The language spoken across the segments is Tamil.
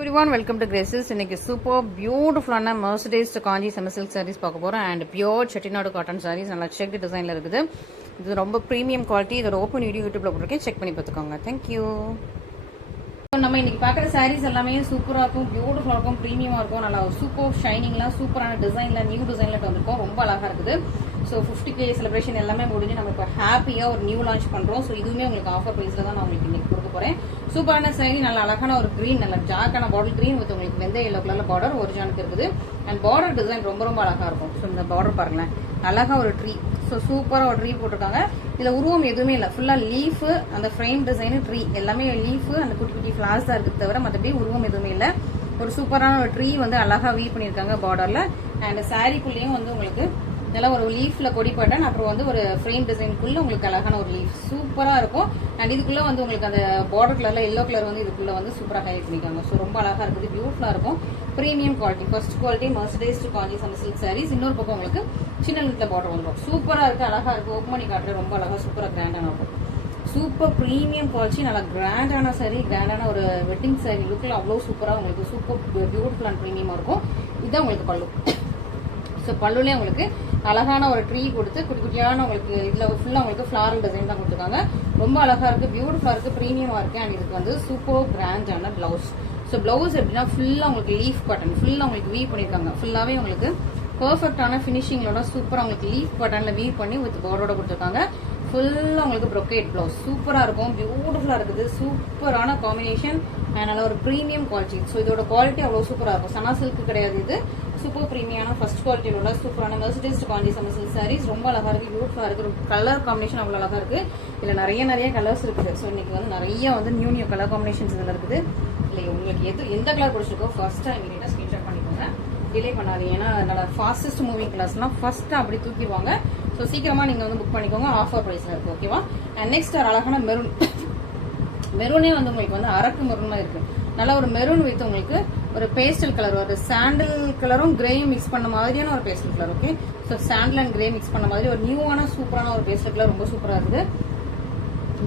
Everyone, welcome to Graces. இன்னைக்கு சூப்பர் பியூட்டிஃபுல்லான mercerised Kanchi semi silk sarees பார்க்க போகிறோம். And pure Chettinad cotton sarees நல்லா செக் டிசைனில் இருக்குது. இது ரொம்ப ப்ரீமியம் குவாலிட்டி. இதோட ஓப்பன் வீடியோ யூடியூப்ல போட்டிருக்கேன், செக் பண்ணி பார்த்துக்கோங்க. தேங்க்யூ. நம்ம இன்னைக்கு பார்க்குற சாரீஸ் எல்லாமே சூப்பராக இருக்கும், பியூட்டிஃபுல்லாக இருக்கும், ப்ரீமியமாக இருக்கும். நல்லா சூப்பர் ஷைனிங்லாம் சூப்பரான டிசைனில் நியூ டிசைனில் வந்திருக்கும். ரொம்ப அழகாக இருக்குது. ஸோ 50K செலிப்ரேஷன் எல்லாமே முடிஞ்சு நம்ம இப்போ ஹாப்பியாக ஒரு நியூ லான்ச் பண்ணுறோம். ஸோ இதுவுமே உங்களுக்கு ஆஃபர் ப்ரைஸில் தான் நான் உங்களுக்கு இன்னைக்கு கொடுக்க போகிறேன். சூப்பரான சாரி, நல்ல அழகான ஒரு க்ரீன், நல்ல டார்க்கான பாட்டில் க்ரீன் வித் உங்களுக்கு வெந்தய எல்லோ கலர்ல பார்டர் ஒரிஜினலுக்கு இருக்குது. அண்ட் பார்டர் டிசைன் ரொம்ப ரொம்ப அழகா இருக்கும். ஸோ இந்த பார்டர் பாருங்களேன், அழகா ஒரு ட்ரீ. ஸோ சூப்பரா ஒரு ட்ரீ போட்டிருக்காங்க. இதுல உருவம் எதுவுமே இல்லை, ஃபுல்லா லீஃப், அந்த ஃப்ரேம் டிசைன், ட்ரீ எல்லாமே லீஃப், அந்த குட்டி குட்டி ஃபிளார்ஸ் தான் இருக்குது தவிர மற்றபடி உருவம் எதுவுமே இல்லை. ஒரு சூப்பரான ஒரு ட்ரீ வந்து அழகா வீவ் பண்ணியிருக்காங்க பார்டர்ல. அண்ட் சாரிக்குள்ளேயும் வந்து உங்களுக்கு இதெல்லாம் ஒரு லீஃப்ல கொடி பட்டன், அப்புறம் வந்து ஒரு ஃப்ரேம் டிசைனுக்குள்ள உங்களுக்கு அழகான ஒரு லீஃப் சூப்பரா இருக்கும். அண்ட் இதுக்குள்ள வந்து உங்களுக்கு அந்த பார்டர் கலர்ல எல்லோ கலர் வந்து இதுக்குள்ள வந்து சூப்பரா ஹைலைட் பண்ணிருக்காங்க. ஸோ ரொம்ப அழகா இருக்குது, பியூட்டிஃபுல்லா இருக்கும். Premium quality, first quality மெர்சிடைஸ்ட் Kanchi semi silk saris. இன்னொரு பக்கம் உங்களுக்கு சின்ன லென்த்ல பார்டர் வந்துடும். சூப்பரா இருக்கு, அழகா இருக்கு. ஓப்பன் பண்ணி காட்டுறது ரொம்ப அழகா சூப்பரா கிராண்டான இருக்கும். சூப்பர் ப்ரீமியம் குவாலிட்டி, நல்லா கிராண்டான சாரி, கிராண்டான ஒரு வெட்டிங் சாரி லுக்ல அவ்வளோ சூப்பரா உங்களுக்கு சூப்பர் பியூட்டிஃபுல் அண்ட் ப்ரீமியமா இருக்கும். இதுதான் உங்களுக்கு பல்லு. ஸோ பல்லுலேயே உங்களுக்கு அழகான ஒரு ட்ரீ கொடுத்து குட்டி குட்டியான உங்களுக்கு இதில் ஃபுல்லாக உங்களுக்கு ஃப்ளாரல் டிசைன் தான் கொடுத்துருக்காங்க. ரொம்ப அழகா இருக்கு, பியூட்டிஃபுல்லாக இருக்கு, ப்ரீமியமாக இருக்கு. அண்ட் இதுக்கு வந்து சூப்பர் கிராண்டான பிளவுஸ். ஸோ பிளவுஸ் எப்படின்னா ஃபுல்லாக உங்களுக்கு லீஃப் பட்டன் ஃபுல்லாக உங்களுக்கு வீவ் பண்ணியிருக்காங்க. ஃபுல்லாகவே உங்களுக்கு பர்ஃபெக்டான ஃபினிஷிங்களோட சூப்பராக உங்களுக்கு லீஃப் பட்டனில் வீவ் பண்ணி வித் பார்டரோட கொடுத்துருக்காங்க. ஃபுல்லாக உங்களுக்கு ப்ரொக்கேட் பிளவுஸ் சூப்பராக இருக்கும், பியூட்டிஃபுல்லாக இருக்குது. சூப்பரான காம்பினேஷன் அண்ட் நல்ல ஒரு ப்ரீமியம் குவாலிட்டி. ஸோ இதோட குவாலிட்டி அவ்வளோ சூப்பராக இருக்கும். சனா சில்க் கிடையாது, இது சூப்பர் ப்ரீமியமான ஃபர்ஸ்ட் குவாலிட்டியோட சூப்பரான மெர்சிடைஸ்ட் காஞ்சி செமி சில்க் சாரீஸ். ரொம்ப அழகா இருக்கு, பியூட்டிஃபுல்லா இருக்கு. கலர் காம்பினேஷன் அவ்வளோ அழகா இருக்கு. இதுல நிறைய கலர்ஸ் இருக்குது. ஸோ இன்னைக்கு வந்து நிறைய வந்து நியூ கலர் காம்பினேஷன்ஸ் இதுல இருக்குது. இல்லை உங்களுக்கு எந்த கலர் பிடிச்சிருக்கோ ஃபர்ஸ்ட் டைம் இமீடியட்டா ஸ்கிரீன்ஷாட் பண்ணிக்கோங்க, டிலே பண்ணாதீங்க. ஏன்னா நல்ல ஃபாஸ்டஸ்ட் மூவிங் கலர்ஸ்லாம் ஃபர்ஸ்ட் அப்படி தூக்கிடுவாங்க. ஸோ சீக்கிரமா நீங்க வந்து புக் பண்ணிக்கோங்க, ஆஃபர் பிரைஸ்ல இருக்கு. ஓகேவா? அண்ட் நெக்ஸ்ட் ஒரு அழகான மெரூன். மெரூனே வந்து உங்களுக்கு வந்து அரக்கு மெரூனா இருக்கு. நல்ல ஒரு மெரூன் வித் உங்களுக்கு ஒரு பேஸ்டல் கலர், ஒரு சாண்டல் கலரும் கிரேயும் மிக்ஸ் பண்ண மாதிரியான ஒரு pastel colour. Okay, so sandal and grey mix பண்ண மாதிரி ஒரு நியூவான சூப்பரான ஒரு பேஸ்டல் கலர், ரொம்ப சூப்பரா இருக்குது.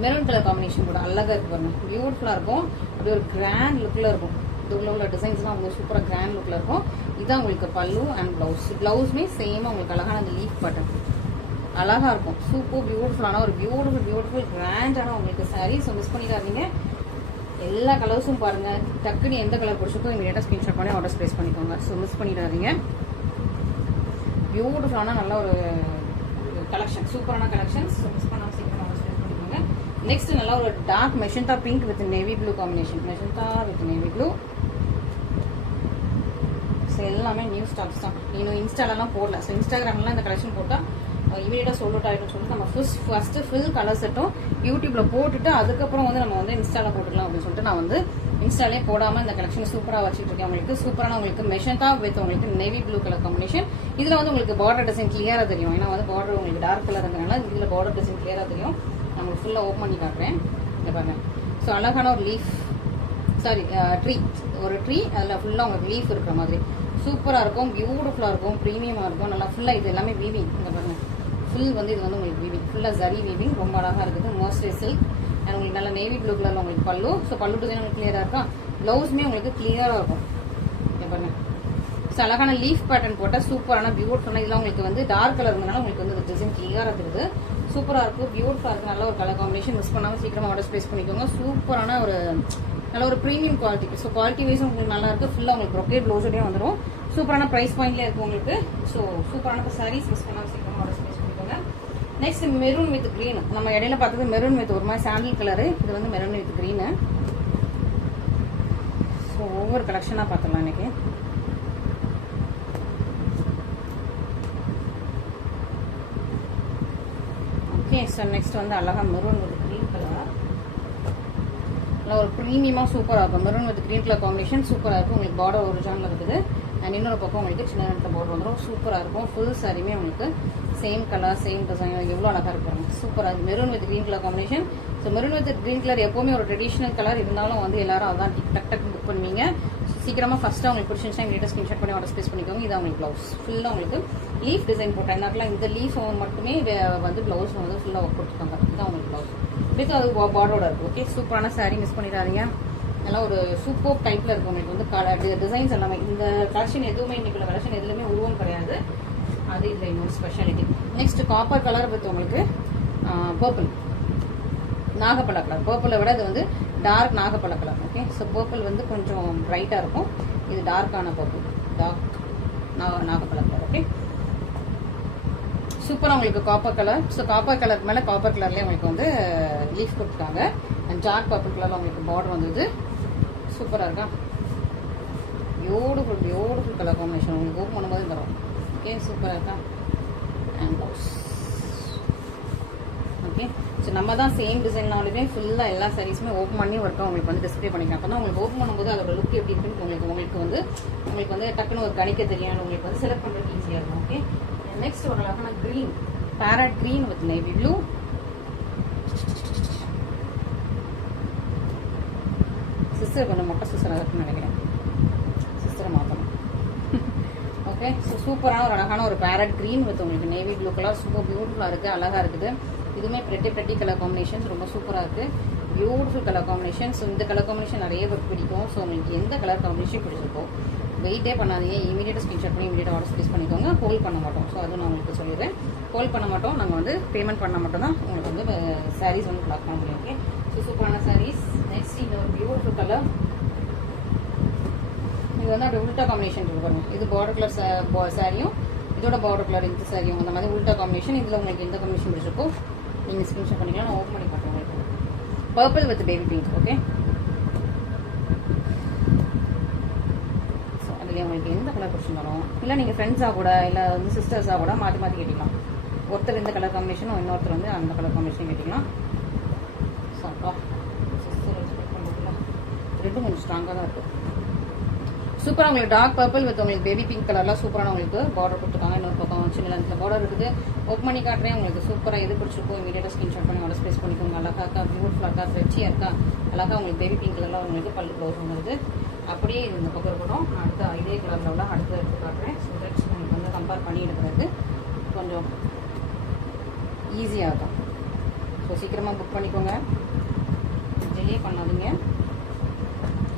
மெரூன் கலர் காம்பினேஷன் கூட அழகா இருக்கு பாருங்க, பியூட்டிஃபுல்லா இருக்கும். அப்படி ஒரு கிராண்ட் லுக்ல இருக்கும். இதுல உள்ள டிசைன்ஸ்லாம் உங்களுக்கு சூப்பரா கிராண்ட் லுக்ல இருக்கும். இதான் உங்களுக்கு பல்லு அண்ட் பிளவுஸ். பிளவுஸ்மே சேமா உங்களுக்கு அழகான அந்த லீஃப் பட்டன் அழகா இருக்கும். சூப்பர் பியூட்டிஃபுல்லான ஒரு பியூட்டிஃபுல் கிராண்டான உங்களுக்கு சாரீ. ஸோ மிஸ் பண்ணிடாதீங்க. எல்லா கலர்ஸும் பாருங்க, டக்குன்னு எந்த கலர் பிடிச்சிருக்கோ இமீடியட்டா ஸ்கிரீன்ஷாட் பண்ணி ஆர்டர் பிளேஸ் பண்ணிக்கோங்க. ஸோ மிஸ் பண்ணிடாதீங்க. பியூட்டிஃபுல்லான நல்ல ஒரு கலெக்ஷன், சூப்பரான கலெக்ஷன்ஸ். ஸோ மிஸ் பண்ணாம சீக்கிரம் ஆர்டர் பிளேஸ் பண்ணிக்கோங்க. நெக்ஸ்ட் நல்ல ஒரு dark magenta pink with navy blue combination. Magenta with navy blue. So எல்லாமே நியூ ஸ்டாக்ஸ் தான், இன்னும் இன்ஸ்டாலெல்லாம் போடல. ஸோ இன்ஸ்டாகிராம்லாம் இந்த கலெக்ஷன் போட்டால் இமீடியட்டா சோல்ட் அவுட் ஆயிடும் சொல்லிட்டு நம்ம ஃபர்ஸ்ட் ஃபுல் கலர் செட்டும் யூடியூப்ல போட்டுட்டு அதுக்கப்புறம் வந்து நம்ம வந்து இன்ஸ்டால போட்டுக்கலாம் அப்படின்னு சொல்லிட்டு நான் வந்து இன்ஸ்டாலே போடாம இந்த கலெக்ஷன் சூப்பரா வச்சுட்டு இருக்கேன். உங்களுக்கு சூப்பரான உங்களுக்கு மெஜந்தா வித் உங்களுக்கு நேவி ப்ளூ கலர் காம்பினேஷன். இதுல வந்து உங்களுக்கு பார்டர் டிசைன் கிளியரா தெரியும். ஏன்னா வந்து பார்டர் உங்களுக்கு டார்க் கலர் இருக்கிறனால இதுல பார்டர் டிசைன் கிளியரா தெரியும். நான் உங்களுக்கு ஃபுல்லா ஓப்பன் பண்ணி காட்டுறேன். இங்க பாருங்க. ஸோ அழகான ஒரு லீஃப், சாரி ட்ரீ, ஒரு ட்ரீ, அதுல ஃபுல்லா உங்களுக்கு லீஃப் இருக்கிற மாதிரி சூப்பரா இருக்கும், பியூட்டிஃபுல்லா இருக்கும், ப்ரீமியமா இருக்கும். நல்லா ஃபுல்லா இது எல்லாமே வீவிங். இங்க பாருங்க, ஃபுல் வந்து இது வந்து உங்களுக்கு வீவிங், ஃபுல்லா ஜரி வீவிங், ரொம்ப அழகா இருக்குது. மோஸ்ட்லி சில்க் அண்ட் உங்களுக்கு நல்ல நேவி ப்ளூ கலர்ல உங்களுக்கு பல்லு. ஸோ பல்லு டிசைன் உங்களுக்கு கிளியரா இருக்கா, பிளவுஸ்மே உங்களுக்கு கிளியரா இருக்கும். பாருங்க, ஸோ அழகான லீஃப் பேட்டர்ன் போட்ட சூப்பரான பியூட்டிஃபுல்லான இதெல்லாம் உங்களுக்கு வந்து டார்க் கலர் இருந்தனால உங்களுக்கு வந்து டிசைன் கிளியரா இருக்குது. சூப்பரா இருக்கும், பியூட்டிஃபுல்லா இருக்கு. நல்ல ஒரு கலர் காம்பினேஷன். மிஸ் பண்ணாம சீக்கிரமா ஆர்டர் பிளேஸ் பண்ணிக்கோங்க. சூப்பரான ஒரு நல்ல ஒரு premium quality. So quality wise உங்களுக்கு நல்லா இருக்கு. ஃபுல்லா உங்களுக்கு ப்ரொக்கேட் ப்ளவுஸோடய வந்துடும். சூப்பரான பிரைஸ் பாயிண்ட்ல இருக்கு உங்களுக்கு. ஸோ சூப்பரான சாரீஸ். மிஸ் பண்ணாம சீக்கிரமா ஆர்டர் பிளேஸ் பண்ணிக்கோங்க. Next maroon with green. நம்ம இடையில பார்த்தது மெரூன் வித் ஒரு மாதிரி சாண்டில் கலரு, இது வந்து மெரூன் வித் கிரீனு. ஸோ ஒவ்வொரு கலெக்ஷனா பார்த்துக்கலாம் இன்னைக்கு. ஓகே, ஸோ நெக்ஸ்ட் வந்து அழகா மெரூன் வித் கிரீன் கலர். நல்லா ஒரு ப்ரீமியமா சூப்பராக இருக்கும். Maroon with green colour combination சூப்பராக இருக்கும். உங்களுக்கு பார்டர் ஒரிஜினல் இருக்குது. அண்ட் இன்னொரு பக்கம் உங்களுக்கு சின்ன நேரத்தில் பார்டர் வந்துடும். சூப்பராக இருக்கும். ஃபுல் சாரியுமே உங்களுக்கு சேம் கலர் சேம் டிசைன், எவ்வளோ அழகாக இருப்பாங்க. சூப்பராக இருக்குது. Maroon with green colour combination. So maroon with green colour எப்பவுமே ஒரு ட்ரெடிஷனல் கலர் இருந்தாலும் வந்து எல்லாரும் அதான் டக் புக் பண்ணுவீங்க. சீக்கிரமா ஃபர்ஸ்ட் உங்களுக்கு பிடிச்சிருந்துச்சா இமீடியட்டா ஸ்கிரீன்ஷாட் பண்ணி ஆர்டர் பிளேஸ் பண்ணிக்கோங்க. இதான் உங்களுக்கு பிளவுஸ். ஃபுல்லா உங்களுக்கு லீஃப் டிசைன் போட்டேன். என்னாக்கெல்லாம் இந்த லீஃப் மட்டுமே வந்து பிளவுஸ் வந்து ஃபுல்லா ஒர்க் கொடுத்துருக்காங்க. இதான் உங்களுக்கு பிளவுஸ் வித் அது பார்டரோட இருக்கு. ஓகே, சூப்பரான சாரி. மிஸ் பண்ணிடாதீங்க. எல்லாம் ஒரு சூப்பர் டைப்பில் இருக்கும் உங்களுக்கு வந்து டிசைன்ஸ் எல்லாமே. இந்த கலெக்ஷன் எதுவுமே இன்னைக்குள்ள கலெக்ஷன் எதுலையுமே உருவம் கிடையாது, அது இதில் இன்னொரு speciality. Next copper colour with உங்களுக்கு பர்பிள் நாகப்பழ கலர். பர்பிளை விட இது வந்து டார்க் நாகப்பழ கலர். ஓகே, ஸோ பர்பிள் வந்து கொஞ்சம் பிரைட்டாக இருக்கும், இது டார்க்கான பர்பிள், டார்க் நாகப்பழ கலர். ஓகே, சூப்பராக உங்களுக்கு காப்பர் கலர். ஸோ காப்பர் கலருக்கு மேலே காப்பர் கலர்லேயே உங்களுக்கு வந்து லீஃப் கொடுத்துருக்காங்க. அண்ட் டார்க் பர்பிள் கலரில் உங்களுக்கு பார்டர் வந்தது. சூப்பராக இருக்கா, பியூட்டிஃபுல் பியூட்டிஃபுல் கலர் காம்பினேஷன். உங்களுக்கு ஓப்பன் பண்ணும்போது தரும். ஓகே, சூப்பராக இருக்கா. And blouse. ஓகே, ஸோ நம்ம தான் சேம் டிசைன்னாலுமே ஃபுல்லாக எல்லா சாரீஸுமே ஓப்பன் பண்ணி ஒர்க்காக உங்களுக்கு வந்து டிஸ்பிளே பண்ணிக்கலாம். அப்போ தான் உங்களுக்கு ஓப்பன் பண்ணும்போது அதோட லுக் எப்படி இருக்குன்னு உங்களுக்கு வந்து டக்குன்னு ஒரு கணிக்க தெரியும், உங்களுக்கு வந்து செலக்ட் பண்ணுறதுக்கு ஈஸியாக இருக்கும். ஓகே, நெக்ஸ்ட் ஒரு அழகான green, farad green with navy blue. Sister கொஞ்சம் மொட்டை சிஸ்டர் இருக்குன்னு நினைக்கிறேன், சிஸ்டரை மாற்றணும். ஓகே, ஸோ சூப்பரான ஒரு அழகான ஒரு பேரட் கிரீன் வித் உங்களுக்கு நேவி ப்ளூ கலர். சூப்பர் பியூட்டிஃபுல்லாக இருக்குது, அழகாக இருக்குது. இதுவுமே pretty கலர் காம்பினேஷன்ஸ், ரொம்ப சூப்பராக இருக்குது, பியூட்டிஃபுல் கலர் காம்பினேஷன். ஸோ இந்த கலர் காம்பினேஷன் நிறைய பேருக்கு பிடிக்கும். ஸோ உங்களுக்கு எந்த கலர் காம்பினேஷன் பிடிச்சிருக்கோ வெயிட்டே பண்ணாதீங்க, இமீடியட்டாக ஸ்க்ரீன்ஷாட் பண்ணி இமீடியட்டாக ஆர்டர் ப்ளேஸ் பண்ணிக்கோங்க. ஹோல்ட் பண்ண மாட்டோம். ஸோ அதுவும் நான் உங்களுக்கு சொல்லிடுறேன், ஹோல்ட் பண்ண மாட்டோம். நாங்கள் வந்து பேமெண்ட் பண்ண மட்டும் தான் உங்களுக்கு வந்து சாரீஸ் வந்து பிளாக் பண்ண முடியும். ஓகே, ஸோ சூப்பரான சாரீஸ். நெக்ஸ்ட் இந்த ஒரு பியூட்டிஃபுல் கலர், இது வந்து அப்படி உல்ட்டா காம்பினேஷன் இருக்கு பாருங்க. இது பார்டர் கலர் சாரியும் இதோட பார்டர் கலர் இந்த சாரியும் அந்த மாதிரி உல்ட்டா காம்பினேஷன். இதில் உங்களுக்கு எந்த காம்பினேஷன் பிடிச்சிருக்கோ நீங்கள் ஸ்க்ரீன்ஷாட் பண்ணிக்கலாம். நான் ஓப்பன் பண்ணி காட்டுறேன் உங்களுக்கு. Purple with baby pink. Okay, so அதுலேயே உங்களுக்கு எந்த கலர் பிடிச்சிருந்தாலும், இல்லை நீங்கள் ஃப்ரெண்ட்ஸாக கூட இல்லை வந்து சிஸ்டர்ஸாக கூட மாற்றி மாற்றி கேட்டிக்கலாம். ஒருத்தர் இந்த கலர் காம்பினேஷனும் இன்னொருத்தர் வந்து அந்த கலர் காம்பினேஷன் கேட்டிக்கலாம். ஸோ அப்பா சிஸ்டர் எக்ஸ்பெக்ட் பண்ணுறதுல ரெண்டும் கொஞ்சம் ஸ்ட்ராங்காக தான் இருக்குது. சூப்பராக உங்களுக்கு டார்க் பர்பிள் வித் உங்களுக்கு பேபி பிங்க் கலர்லாம் சூப்பரான உங்களுக்கு பார்டர் கொடுத்துருக்காங்க. இன்னொரு பக்கம் சின்ன லென்த்தில் பார்டர் இருக்குது. ஓப்பன் பண்ணி காட்டுறேன். உங்களுக்கு சூப்பராக எது பிடிச்சிருக்கோ இமீடியட்டாக ஸ்க்ரீன்ஷாட் பண்ணி ஆர்டர் ப்ளேஸ் பண்ணிக்கோங்க. அழகாக இருக்கா, பியூட்டிஃபுல்லாக இருக்கா, ஃப்ரெஷ்ஷியாக இருக்கா, அழகாக உங்களுக்கு பேபி பிங்க் கலரில் உங்களுக்கு பல்லு ப்ளவுஸ் வந்துருது. அப்படியே இந்த பக்கம் இருக்கட்டும். நான் அடுத்த இதே கலரில் உள்ள அடுத்த எடுத்து காட்டுறேன். ஸோ தட்ஸ் உங்களுக்கு வந்து கம்பேர் பண்ணி எடுக்கிறது கொஞ்சம் ஈஸியாக இருக்கும். ஸோ சீக்கிரமாக புக் பண்ணிக்கோங்க, டிலே பண்ணாதீங்க.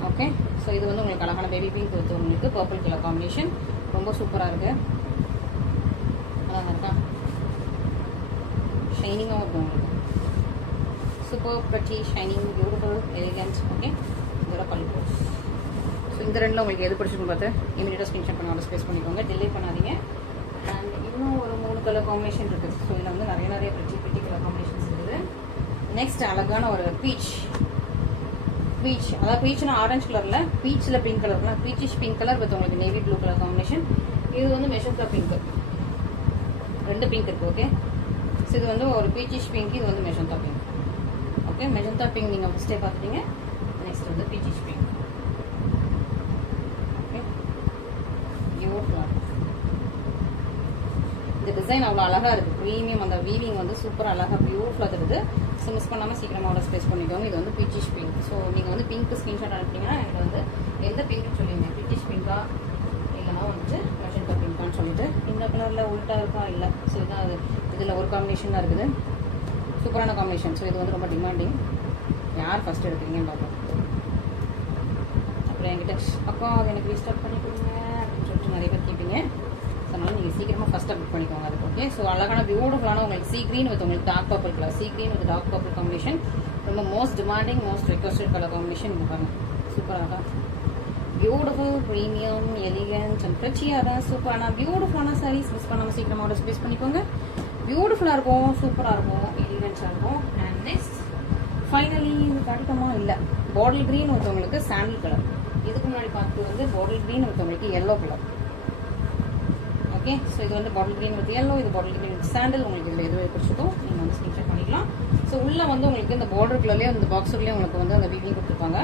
ஓகே, ஸோ இது வந்து உங்களுக்கு அழகான பேபி பிங்க் வித் உங்களுக்கு பர்பிள் கலர் காம்பினேஷன், ரொம்ப சூப்பராக இருக்குது, அழகாக இருக்கா, ஷைனிங்காகவும் இருக்கும் உங்களுக்கு. Super pretty, shining, beautiful, elegant. Okay, இதோட பல்லு ப்ளவுஸ். ஸோ இந்த ரெண்டில் உங்களுக்கு எது பிடிச்சிருக்குன்னு பார்த்து இமீடியட்டாக ஸ்க்ரீன்ஷாட் பண்ணி ஆர்டர் ப்ளேஸ் பண்ணிக்கோங்க, டிலே பண்ணாதீங்க. அண்ட் இன்னும் ஒரு 3 கலர் காம்பினேஷன் இருக்குது. ஸோ இதில் வந்து நிறைய ப்ரெட்டி கலர் காம்பினேஷன்ஸ் இருக்குது. நெக்ஸ்ட் அழகான ஒரு பீச், அதாவது பீச்னா ஆரஞ்சு கலரில், பீச்சில் பிங்க் கலர்லாம், பீச்சிஷ் பிங்க் கலர் வித் உங்களுக்கு நேவி ப்ளூ கலர் காம்பினேஷன். இது வந்து மெஜந்தா பிங்க், 2 பிங்க் இருக்குது. ஓகே, ஸோ இது வந்து ஒரு பீச்சிஷ் பிங்க், இது வந்து magenta pink. Okay, magenta pink நீங்கள் ஃபஸ்ட்டே பார்த்துட்டீங்க. நெக்ஸ்ட் வந்து பீச்சிஷ் பிங்க். ஓகே, பியூட்டிஃபுல்லாக இந்த டிசைன் அவ்வளோ அழகாக இருக்குது. ப்ரீமியம் அந்த வீவிங் வந்து சூப்பராக அழகாக பியூட்டிஃபுல்லாக இருக்குது. ஸோ மிஸ் பண்ணாமல் சீக்கிரமாக ஆர்டர் ப்ளேஸ் பண்ணிக்கோங்க. இது வந்து பீச்சிஷ் பிங்க். ஸோ நீங்கள் வந்து பிங்க் ஸ்க்ரீன்ஷாட் அனுப்பிட்டீங்கன்னா எனக்கு வந்து எந்த பிங்க்னு சொல்லிடுங்க, பீச்சிஷ் பிங்கா இல்லைனா வந்துட்டு மெஜந்தா பிங்கான்னு சொல்லிட்டு. இந்த கலரில் உல்ட்டா இருக்கா இல்லை. ஸோ இதான் அது, இதில் ஒரு காம்பினேஷன் தான் இருக்குது, சூப்பரான காம்பினேஷன். ஸோ இது வந்து ரொம்ப டிமாண்டிங். யார் ஃபஸ்ட் எடுக்கிறீங்கன்னு பார்ப்போம். அப்புறம் என்கிட்ட அக்கா அது எனக்கு ரீஸ்டார்ட் பண்ணி கொடுங்க அப்படின்னு சொல்லிட்டு நிறைய பேர் கேட்பீங்க. அதனால நீங்கள் சீக்கிரமாக ஃபஸ்ட்டாக புக் பண்ணிக்கோங்க அதுக்கு. ஓகே, ஸோ அழகான பியூட்டிஃபுல்லான உங்களுக்கு சீ க்ரீன் வித் உங்களுக்கு dark purple colour, sea green with dark purple combination, ரொம்ப most demanding most requested colour combination. இங்கே பாருங்கள், சூப்பராக தான், பியூட்டிஃபுல், ப்ரீமியம், எலிகன்ட் அண்ட் ப்ரெச்சியாக தான் சூப்பரான பியூட்டிஃபுல்லான சாரீஸ். மிஸ் பண்ணாமல் சீக்கிரமாக ஆர்டர் ப்ளேஸ் பண்ணிக்கோங்க. பியூட்டிஃபுல்லாக இருக்கும், சூப்பராக இருக்கும், எலிகன்ஸாக இருக்கும். அண்ட் நெக்ஸ்ட் ஃபைனலி இது கிடைக்குமா இல்லை, பாட்டில் க்ரீன் வித் உங்களுக்கு சாண்டில் கலர். இதுக்கு முன்னாடி பார்த்து வந்து பாட்டில் க்ரீன் வித் உங்களுக்கு எல்லோ கலர். ஓகே, ஸோ இது வந்து பாட்டில் க்ரீன் வித் எல்லோ, இது பாட்டில் க்ரீன் வித் சாண்டில். உங்களுக்கு இதில் எதுவும் பிடிச்சிருக்கோ நீங்கள் வந்து ஸ்க்ரீன்ஷாட் பண்ணிக்கலாம். ஸோ உள்ளே வந்து உங்களுக்கு இந்த பார்டர் கலர்லேயே இந்த பாக்ஸுக்குள்ளேயே உங்களுக்கு வந்து அந்த வீவிங் கொடுத்துருப்பாங்க.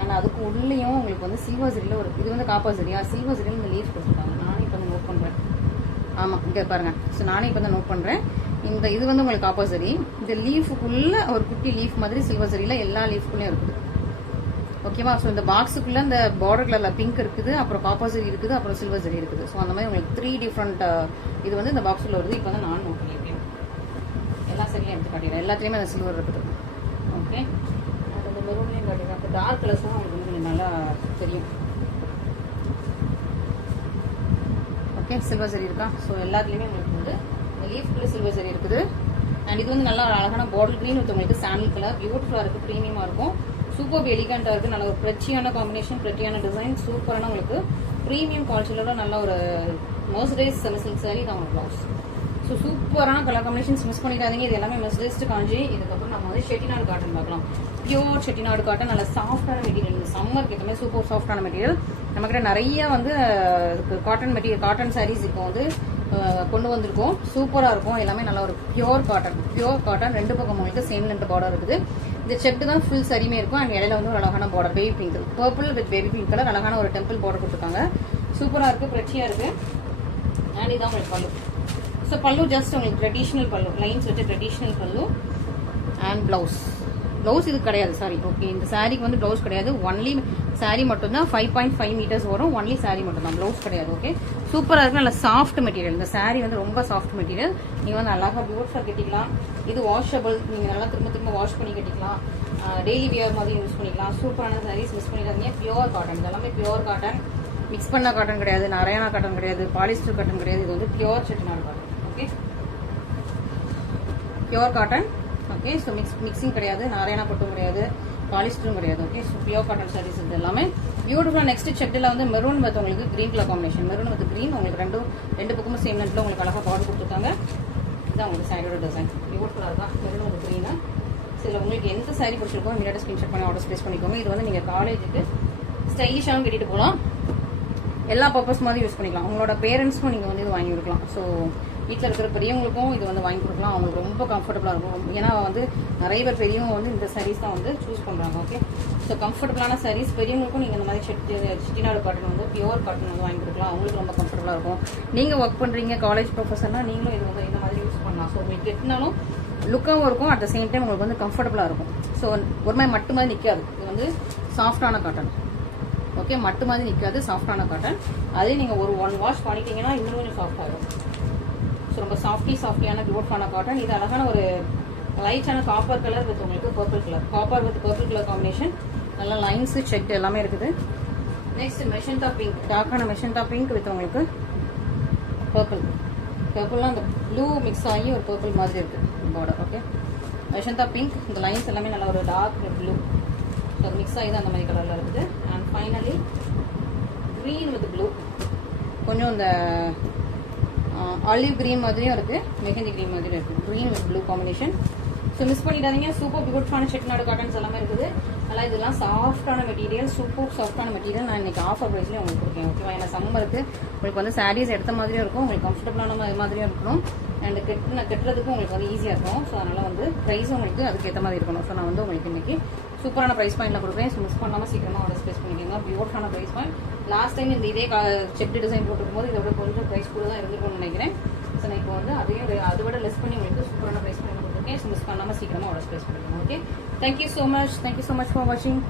அண்ட் அதுக்கு உள்ளேயும் உங்களுக்கு வந்து சில்வர் சரியில் ஒரு, இது வந்து காப்பர் சரியா, சில்வர் சரியில் இந்த லீஃப் கொடுத்துருக்காங்க. நானே இப்போ வந்து நோட் பண்ணுறேன். ஆமாம், இங்கே பாருங்கள். ஸோ நானே இப்போ தான் நோட் பண்ணுறேன். இந்த இது வந்து உங்களுக்கு காப்பர் சரி, இந்த லீஃபுக்குள்ளே ஒரு குட்டி லீஃப் மாதிரி சில்வர் சரியில் எல்லா லீஃப்குள்ளேயும் இருக்குது. ஓகேவா, ஸோ இந்த பாக்ஸுக்குள்ளே இந்த பார்டர் கலரில் பிங்க் இருக்குது, அப்புறம் காப்பர் சரி இருக்குது, அப்புறம் சில்வர் சரி இருக்குது. ஸோ அந்த மாதிரி உங்களுக்கு 3 டிஃப்ரெண்ட் இது வந்து இந்த பாக்ஸில் வருது. இப்போ தான் நான் நோட் பண்ணியிருக்கேன். எல்லா சரிலையும் எடுத்து காட்டிடுறேன், எல்லாத்துலேயுமே அந்த சில்வர் இருக்குது. ஓகே, அது மெரூன்லேயும் காட்டிடுறேன். டார்க் கலர்ஸ் தான் உங்களுக்கு வந்து நல்லா தெரியும். ஓகே, சில்வர் சரி இருக்கா? ஸோ எல்லாத்துலேயுமே உங்களுக்கு வந்து லீஃப்குள்ளே சில்வர் சரி இருக்குது. அண்ட் இது வந்து நல்லா அழகான பாட்டில் க்ரீன் வித் உங்களுக்கு சாண்டில் கலர், பியூட்டிஃபுல்லாக இருக்குது, ப்ரீமியமாக இருக்கும், சூப்பர் எலிகண்டாக இருக்குது. நல்ல ஒரு பிரச்சியான காம்பினேஷன், பிரச்சியான டிசைன், சூப்பரான உங்களுக்கு ப்ரீமியம் குவாலிட்டியோட நல்ல ஒரு மர்சடைஸ் சில்க் சாரி தான் உங்களுக்கு ப்ளவுஸ். ஸோ சூப்பரான கலர் காம்பினேஷன்ஸ் மிஸ் பண்ணிடாதீங்க. இது எல்லாமே மெர்சடைஸ்டு காஞ்சி. இதுக்கப்புறம் நம்ம வந்து செட்டிநாடு காட்டன் பார்க்கலாம். பியூர் செட்டிநாடு காட்டன், நல்ல சாஃப்டான மெட்டீரியல். இந்த சம்மருக்கு ஏற்ற மாதிரி சூப்பர் சாஃப்டான மெட்டீரியல். நம்மக்கிட்ட நிறைய வந்து காட்டன் மெட்டீரியல், காட்டன் சாரீஸ் இப்போ வந்து கொண்டு வந்திருக்கோம். சூப்பராக இருக்கும். எல்லாமே நல்ல ஒரு பியூர் காட்டன். ரெண்டு பக்கம் உங்களுக்கு சேம் லென்த் பார்டர் இருக்குது. இந்த செட்டு தான் ஃபுல் சரியுமே இருக்கும். அண்ட் இடையில வந்து ஒரு அழகான border, baby pink, purple with baby pink colour, அழகான ஒரு டெம்பிள் பார்டர் கொடுத்துருக்காங்க. சூப்பராக இருக்குது, பிரச்சியாக இருக்குது. அண்ட் இதான் உங்களுக்கு பல்லு. ஸோ பல்லு ஜஸ்ட் உங்களுக்கு ட்ரெடிஷ்னல் பல்லு, லைன்ஸ் வச்சு ட்ரெடிஷ்னல் பல்லு. அண்ட் ப்ளவுஸ் இது கிடையாது, சாரி. ஓகே, இந்த சாரிக்கு வந்து ப்ளவுஸ் கிடையாது. ஒன்லி சாரி மட்டும்தான். 5.5 மீட்டர்ஸ் வரும். ஒன்லி சாரி மட்டும்தான், ப்ளவுஸ் கிடையாது. ஓகே, சூப்பராக இருக்கு. நல்ல சாஃப்ட் மெட்டீரியல். இந்த சாரி வந்து ரொம்ப சாஃப்ட் மெட்டீரியல். நீங்கள் வந்து அழகாக பியூட்டிஃபுல்லாக கட்டிக்கலாம். இது வாஷபிள். நீங்கள் நல்லா திரும்ப வாஷ் பண்ணி கட்டிக்கலாம். டெய்லி வியர் மாதிரி யூஸ் பண்ணிக்கலாம். சூப்பரான சாரீஸ் மிஸ் பண்ணிடாதீங்க. Pure cotton. இதெல்லாமே பியூர் காட்டன். மிக்ஸ் பண்ண காட்டன் கிடையாது, நரையானா காட்டன் கிடையாது, பாலிஸ்டர் காட்டன் கிடையாது. இது வந்து pure Chettinad cotton. Okay, pure cotton. Okay, so mixing கிடையாது, நாராயணா பட்டும் கிடையாது, பாலிஸ்டரும் கிடையாது. Okay, so pure cotton sarees இது எல்லாமே பியூட்டிஃபுல்லாக. நெக்ஸ்ட் செட்டில் வந்து மெரூன் வித் உங்களுக்கு green colour combination. Maroon with green உங்களுக்கு ரெண்டு பக்கமும் சேம் லென்த்தில் உங்களுக்கு அழகாக பார்டர் கொடுத்துருக்காங்க. இதுதான் உங்களுக்கு சாரியோட டிசைன். பியூட்டிஃபுல்லாக இருக்கா? மெரூன் வித் கிரீனா. சில உங்களுக்கு எந்த சாரி பிடிச்சிருக்கோ இமீடியட்டாக ஸ்கிரீன்ஷாட் பண்ணி ஆர்டர் ப்ளேஸ் பண்ணிக்கோங்க. இது வந்து நீங்கள் காலேஜுக்கு ஸ்டைலிஷாகவும் கட்டிட்டு போகலாம். எல்லா பர்பஸ் மாதிரி யூஸ் பண்ணிக்கலாம். உங்களோட பேரண்ட்ஸ்க்கும் நீங்கள் வந்து இது வாங்கி கொடுக்கலாம். ஸோ வீட்டில் இருக்கிற பெரியவங்களுக்கும் இது வந்து வாங்கி கொடுக்கலாம். அவங்களுக்கு ரொம்ப கம்ஃபர்டபுளாக இருக்கும். ஏன்னா வந்து நிறைய பேர் பெரியவங்க வந்து இந்த சாரீஸ் தான் வந்து சூஸ் பண்ணுறாங்க. ஓகே, ஸோ கம்ஃபர்டபுளான சாரீஸ் பெரியவங்களுக்கும் நீங்கள் இந்த மாதிரி செட்டிநாடு காட்டன் வந்து பியூர் காட்டன் வந்து வாங்கி கொடுக்கலாம். அவங்களுக்கு ரொம்ப கம்ஃபர்டபுளாக இருக்கும். நீங்கள் ஒர்க் பண்ணுறீங்க, காலேஜ் ப்ரொஃபஸர்னா நீங்களும் இது வந்து இந்த மாதிரி யூஸ் பண்ணலாம். ஸோ உங்களுக்கு கெட்டினாலும் லுக்காகவும் இருக்கும், அட் த சேம் டைம் உங்களுக்கு வந்து கம்ஃபர்டபுளாக இருக்கும். ஸோ ஒரு மாதிரி மட்டு மாதிரி நிற்காது. இது வந்து சாஃப்டான காட்டன். ஓகே, மட்டு மாதிரி நிற்காது, சாஃப்டான காட்டன். அதே நீங்கள் ஒரு 1 வாஷ் பண்ணிட்டீங்கன்னா இன்னும் கொஞ்சம் சாஃப்ட் ஆகும். ஸோ ரொம்ப சாஃப்டியான பியூட்டிஃபுல்லான காட்டன். இது அழகான ஒரு லைட்டான காப்பர் கலர் வித் உங்களுக்கு purple colour, copper with purple colour combination. நல்லா லைன்ஸ் செக் எல்லாமே இருக்குது. நெக்ஸ்ட் மெஷந்தா பிங்க், டார்க்கான மெஷந்தா பிங்க் வித் உங்களுக்கு பர்பிள்லாம் அந்த ப்ளூ மிக்ஸ் ஆகி ஒரு பர்பிள் மாதிரி இருக்குது பார்டர். Okay, மெஷந்தா pink. இந்த லைன்ஸ் எல்லாமே நல்லா ஒரு டார்க் ப்ளூ, ஸோ மிக்ஸ் ஆகி தான் அந்த மாதிரி கலரில் இருக்குது. And finally green with blue, கொஞ்சம் இந்த ஆலிவ் கிரீன் மாதிரியும் இருக்குது, மெஹந்தி கிரீன் மாதிரியும் இருக்குது. Green with blue combination. So miss பண்ணிடாதீங்க. சூப்பர் பியூட்டிஃபுல்லான செட்டிநாடு காட்டன்ஸ் எல்லாமே இருக்குது. நல்லா இதெல்லாம் சாஃப்டான மெட்டீரியல், சூப்பர் சாஃப்டான மெட்டீரியல். நான் இன்னைக்கு ஆஃபர் ப்ரைஸ்லேயே உங்களுக்கு கொடுக்கேன். ஓகேவா? ஏன்னா சம்மருக்கு உங்களுக்கு வந்து சாரீஸ் எடுத்த மாதிரியும் இருக்கும், உங்களுக்கு கம்ஃபர்டபுளான மாதிரியும் இருக்கணும். அண்ட் கட்டுறதுக்கு உங்களுக்கு வந்து ஈஸியாக இருக்கும். ஸோ அதனால் வந்து ப்ரைஸும் உங்களுக்கு அதுக்கேற்ற மாதிரி இருக்கணும். ஸோ நான் வந்து உங்களுக்கு இன்னைக்கு சூப்பரான ப்ரைஸ் பாயிண்டில் கொடுக்குறேன். ஸோ மிஸ் பண்ணாமல் சீக்கிரமாக ஆர்டர் ப்ளேஸ் பண்ணிக்கோங்க. பியூட்டிஃபுல்லான ப்ரைஸ் பாயிண்ட். லாஸ்ட் டைம் இந்த இதே செக் டிசைன் போட்டுக்கும் போது இதோட கொஞ்சம் ப்ரைஸ் கூட தான் இருந்துருக்கும்னு நினைக்கிறேன். ஸோ நான் இப்போ வந்து அதை விட லெஸ் பண்ணி உங்களுக்கு சூப்பரான ப்ரைஸ் பண்ணி கொடுத்துருக்கேன். ஸோ மிஸ் பண்ணாமல் சீக்கிரமாக ஆர்டர் ப்ளேஸ் பண்ணிக்கோங்க. Okay, thank you so much for வாட்சிங்.